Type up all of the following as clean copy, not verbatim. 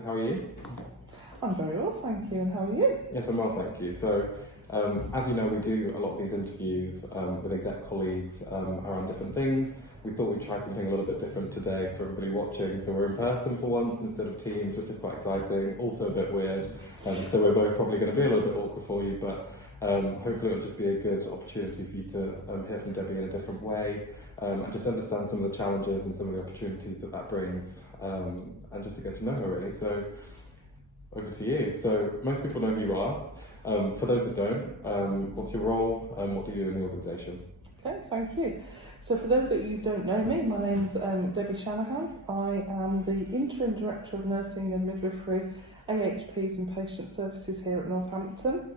So how are you? I'm very well, thank you, and how are you? Yes, I'm well, thank you. So, as you know, we do a lot of these interviews with exec colleagues around different things. We thought we'd try something a little bit different today for everybody watching. So we're in person for once instead of Teams, which is quite exciting, also a bit weird. So we're both probably going to be a little bit awkward for you, but hopefully it'll just be a good opportunity for you to hear from Debbie in a different way, and just understand some of the challenges and some of the opportunities that brings, and just to get to know her really. So over to you. So most people know who you are. For those that don't, what's your role and what do you do in the organisation? Okay, thank you. So for those that you don't know me, my name's Debbie Shanahan. I am the Interim Director of Nursing and Midwifery, AHPs and Patient Services here at Northampton.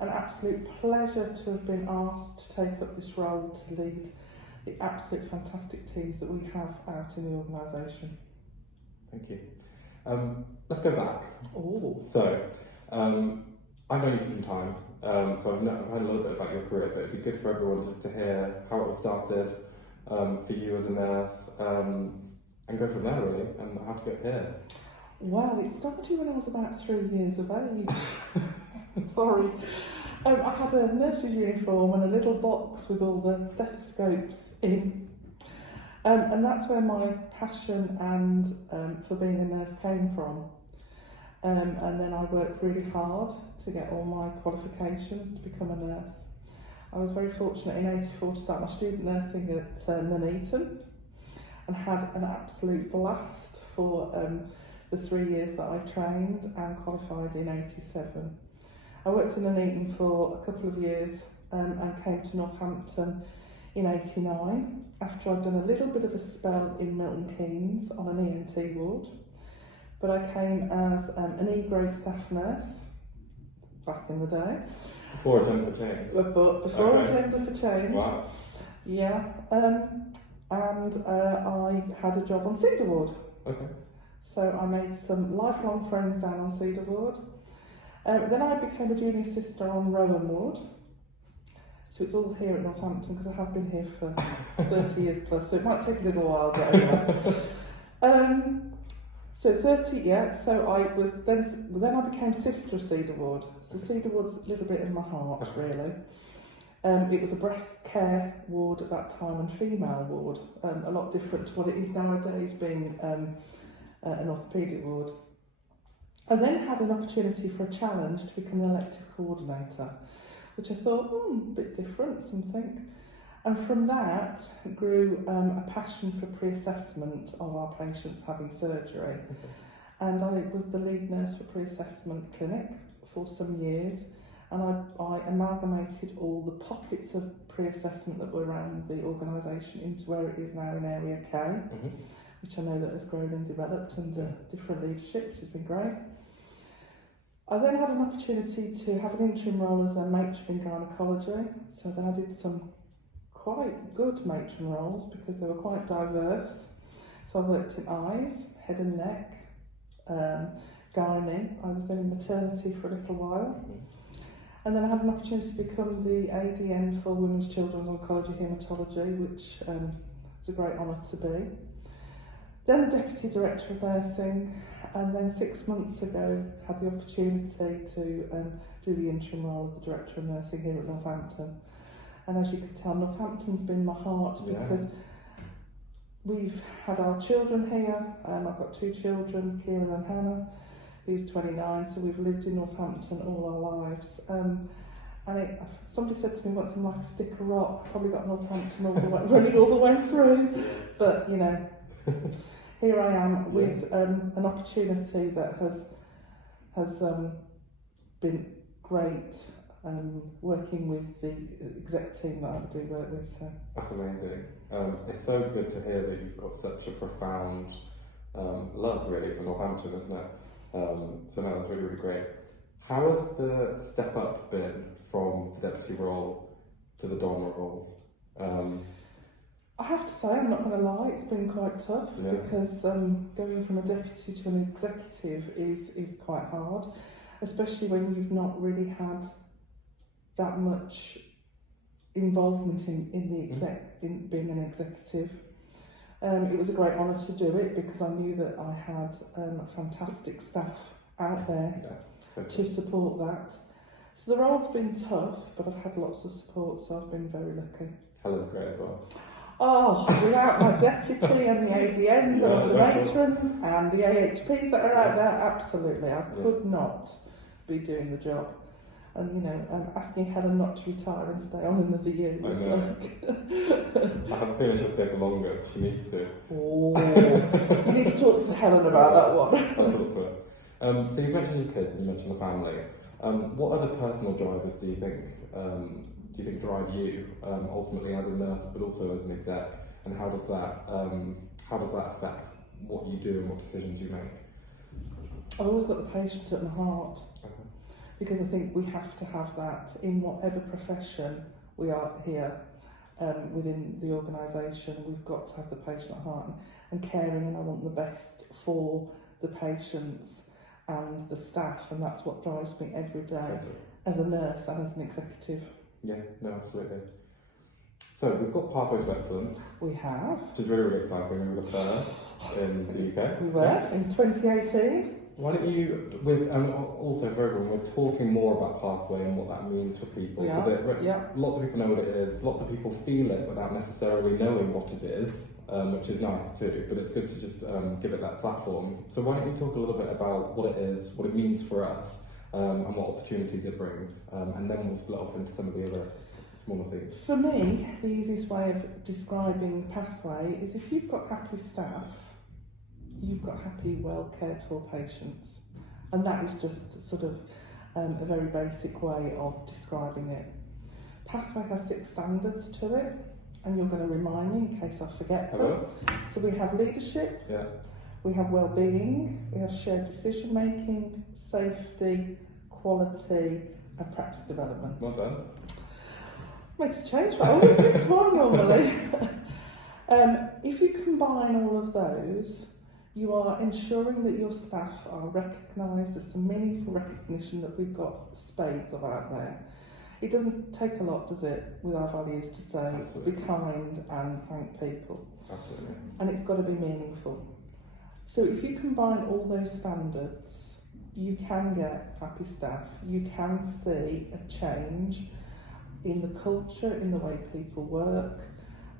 An absolute pleasure to have been asked to take up this role to lead the absolute fantastic teams that we have out in the organisation. Thank you. Let's go back. Oh. So, I've known you for some time, so I've heard a little bit about your career, but it'd be good for everyone just to hear how it all started for you as a nurse, and go from there really, and how to get here. Well, it started when I was about 3 years of age. Sorry. I had a nurse's uniform and a little box with all the stethoscopes in. And that's where my passion and for being a nurse came from. And then I worked really hard to get all my qualifications to become a nurse. I was very fortunate in '84 to start my student nursing at Nuneaton and had an absolute blast for the 3 years that I trained and qualified in '87. I worked in Nuneaton for a couple of years and came to Northampton in '89 after I'd done a little bit of a spell in Milton Keynes on an ENT ward. But I came as an E-grade staff nurse back in the day. Before Agenda for Change? But before Okay. Agenda for Change. Wow. Yeah. And I had a job on Cedar Ward. Okay. So I made some lifelong friends down on Cedar Ward. Then I became a junior sister on Rowan Ward. So it's all here at Northampton because I have been here for 30 years plus, so it might take a little while, but anyway. So 30, yeah, so I was then I became sister of Cedar Ward. So Cedar Ward's a little bit in my heart, really. It was a breast care ward at that time and female ward, a lot different to what it is nowadays being an orthopaedic ward. I then had an opportunity for a challenge to become an elective coordinator, which I thought, a bit different, something. And from that grew a passion for pre-assessment of our patients having surgery. Okay. And I was the lead nurse for pre-assessment clinic for some years. And I amalgamated all the pockets of pre-assessment that were around the organisation into where it is now in Area K, which I know that has grown and developed under different leadership, which has been great. I then had an opportunity to have an interim role as a matron in gynaecology. So then I did some quite good matron roles because they were quite diverse. So I worked in eyes, head and neck, gynae. I was then in maternity for a little while. And then I had an opportunity to become the ADN for Women's Children's Oncology Haematology, which was a great honour to be. Then the Deputy Director of Nursing, and then 6 months ago had the opportunity to do the interim role of the Director of Nursing here at Northampton. And as you can tell, Northampton's been my heart because we've had our children here. I've got 2 children, Kieran and Hannah, who's 29, so we've lived in Northampton all our lives. And somebody said to me once, I'm like a stick of rock, probably got Northampton all the way, running all the way through. But, you know, here I am with an opportunity that has been great. Working with the exec team that I do work with. So. That's amazing. It's so good to hear that you've got such a profound love really for Northampton, isn't it? So no, that's really, really great. How has the step up been from the deputy role to the donor role? I have to say, I'm not going to lie, it's been quite tough because going from a deputy to an executive is quite hard, especially when you've not really had that much involvement in being an executive. It was a great honour to do it because I knew that I had fantastic staff out there to support that. So the role's been tough, but I've had lots of support, so I've been very lucky. Helen's great as well. Oh, without my deputy and the ADNs and all the matrons and the AHPs that are out there, absolutely, I could not be doing the job. And you know, asking Helen not to retire and stay on another year. I know. I have a feeling she'll stay for longer. She needs to. Oh, you need to talk to Helen about that one. I'll talk to her. So you mentioned your kids and you mentioned the family. What other personal drivers do you think drive you ultimately as a nurse, but also as an exec? And how does that affect what you do and what decisions you make? I've always got the patient at my heart. Because I think we have to have that in whatever profession we are here within the organisation. We've got to have the patient at heart and caring, and I want the best for the patients and the staff, and that's what drives me every day as a nurse and as an executive. Yeah, no, absolutely. So we've got Pathways to Excellence. We have. Which is really, really exciting. We were the first in the UK. We were, in 2018. Why don't you, also for everyone, we're talking more about Pathway and what that means for people. Lots of people know what it is, lots of people feel it without necessarily knowing what it is, which is nice too, but it's good to just give it that platform. So why don't you talk a little bit about what it is, what it means for us, and what opportunities it brings, and then we'll split off into some of the other smaller things. For me, the easiest way of describing Pathway is if you've got happy staff, you've got happy, well cared for patients, and that is just sort of a very basic way of describing it. Pathway has 6 standards to it, and you're going to remind me in case I forget them. So we have leadership, we have well-being, we have shared decision making, safety, quality, and practice development. Well done. Makes a change, but I always miss one normally. If you combine all of those, you are ensuring that your staff are recognised. There's some meaningful recognition that we've got spades of out there. It doesn't take a lot, does it, with our values to say, be kind and thank people. Absolutely. And it's got to be meaningful. So if you combine all those standards, you can get happy staff. You can see a change in the culture, in the way people work,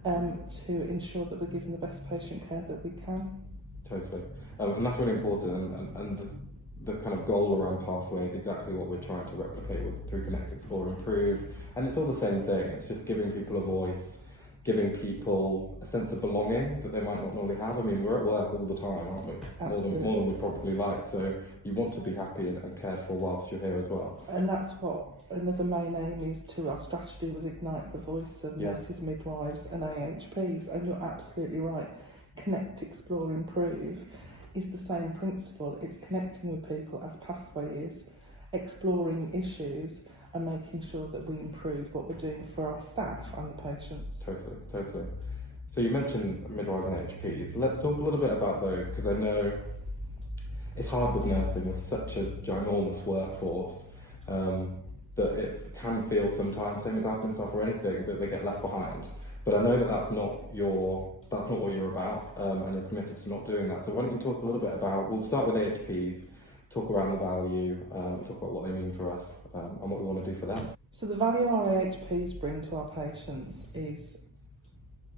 to ensure that we're giving the best patient care that we can. Totally. And that's really important, and the kind of goal around Pathway is exactly what we're trying to replicate through Connect, Explore, Improve. And it's all the same thing. It's just giving people a voice, giving people a sense of belonging that they might not normally have. I mean, we're at work all the time, aren't we? Absolutely. More than we probably like. So you want to be happy and cared for whilst you're here as well. And that's what another main aim is to our strategy, was ignite the voice of nurses, midwives and AHPs. And you're absolutely right. Connect, Explore, Improve is the same principle. It's connecting with people as Pathway is, exploring issues and making sure that we improve what we're doing for our staff and the patients. Totally. So you mentioned midwives and AHPs. So let's talk a little bit about those, because I know it's hard with nursing with such a ginormous workforce that it can feel sometimes, same as admin staff or anything, that they get left behind. But I know that that's not what you're about, and you're committed to not doing that. So why don't you talk a little bit about, we'll start with AHPs, talk around the value, talk about what they mean for us, and what we want to do for them. So the value our AHPs bring to our patients is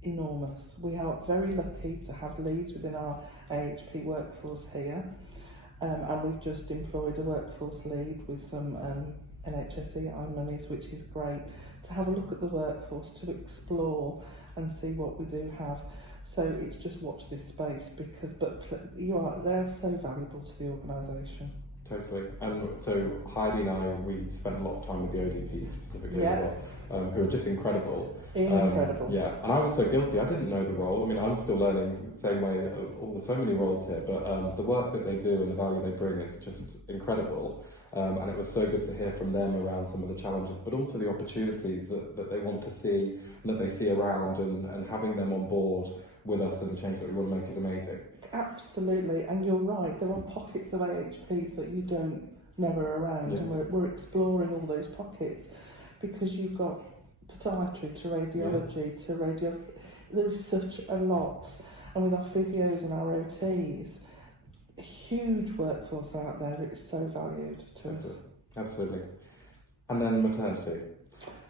enormous. We are very lucky to have leads within our AHP workforce here, and we've just employed a workforce lead with some NHSEI monies, which is great, to have a look at the workforce, to explore and see what we do have. So it's just watch this space, because they're so valuable to the organisation. Totally. And so Heidi and I, we spent a lot of time with the ODPs specifically as well, who are just incredible. Incredible. And I was so guilty. I didn't know the role. I mean, I'm still learning the same way, so many roles here, but the work that they do and the value they bring is just incredible. And it was so good to hear from them around some of the challenges, but also the opportunities that they want to see, that they see around, and having them on board with us and the change that we want to make is amazing. Absolutely, and you're right, there are pockets of AHPs that you don't never around, and we're exploring all those pockets, because you've got podiatry to radiology to there is such a lot. and with our physios and our OTs, a huge workforce out there. It's so valued to us. Absolutely. And then maternity.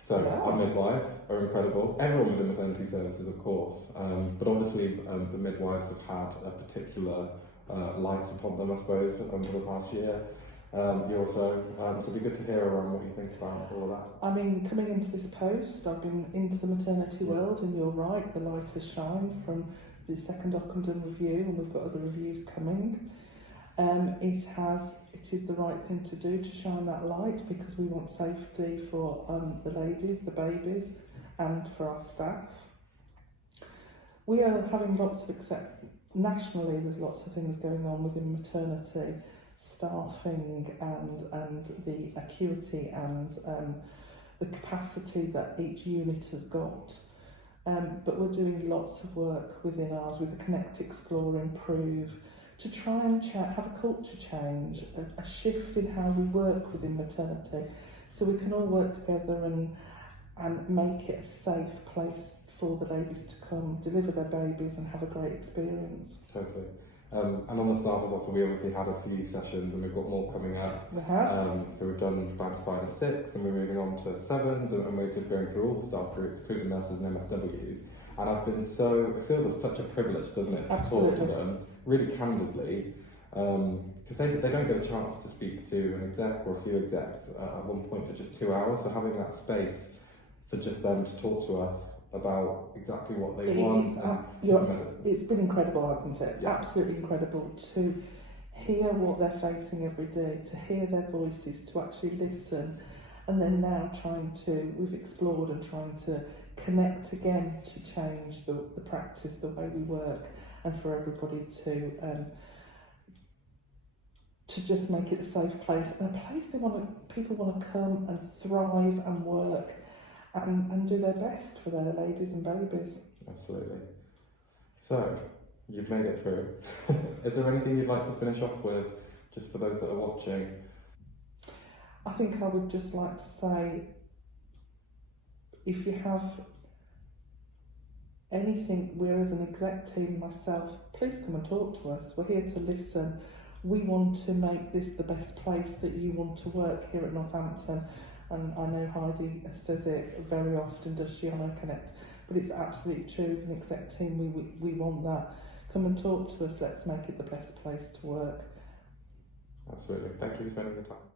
So our midwives are incredible. Everyone within maternity services, of course, but obviously the midwives have had a particular light upon them, I suppose, over the past year. You also, so it'd be good to hear around what you think about all of that. I mean, coming into this post, I've been into the maternity world, and you're right, the light has shined from the second Ockenden review, and we've got other reviews coming. It is the right thing to do to shine that light, because we want safety for the ladies, the babies, and for our staff. We are having lots of nationally, there's lots of things going on within maternity, staffing and the acuity and the capacity that each unit has got. But we're doing lots of work within ours with the Connect, Explore, Improve, to try and have a culture change, a shift in how we work within maternity, so we can all work together and make it a safe place for the ladies to come, deliver their babies and have a great experience. Totally. And on the staff as well, so we obviously had a few sessions and we've got more coming up. We have. So we've done bands 5 and 6 and we're moving on to 7s and we're just going through all the staff groups, including nurses and MSWs. And I've been it feels like such a privilege, doesn't it, to talk to them really candidly, because they don't get a chance to speak to an exec or a few execs at one point for just 2 hours, so having that space for just them to talk to us about exactly what they want. It's been incredible, hasn't it? Yeah. Absolutely incredible to hear what they're facing every day, to hear their voices, to actually listen, and then now we've explored and trying to connect again to change the practice, the way we work, and for everybody to just make it a safe place, and a place people want to come and thrive and work and do their best for their ladies and babies. Absolutely. So, you've made it through. Is there anything you'd like to finish off with, just for those that are watching? I think I would just like to say, if you have anything, we're as an exec team, myself, please come and talk to us. We're here to listen. We want to make this the best place that you want to work here at Northampton. And I know Heidi says it very often, does she, on her Connect? But it's absolutely true. As an exec team, we want that. Come and talk to us. Let's make it the best place to work. Absolutely. Thank you for spending the time.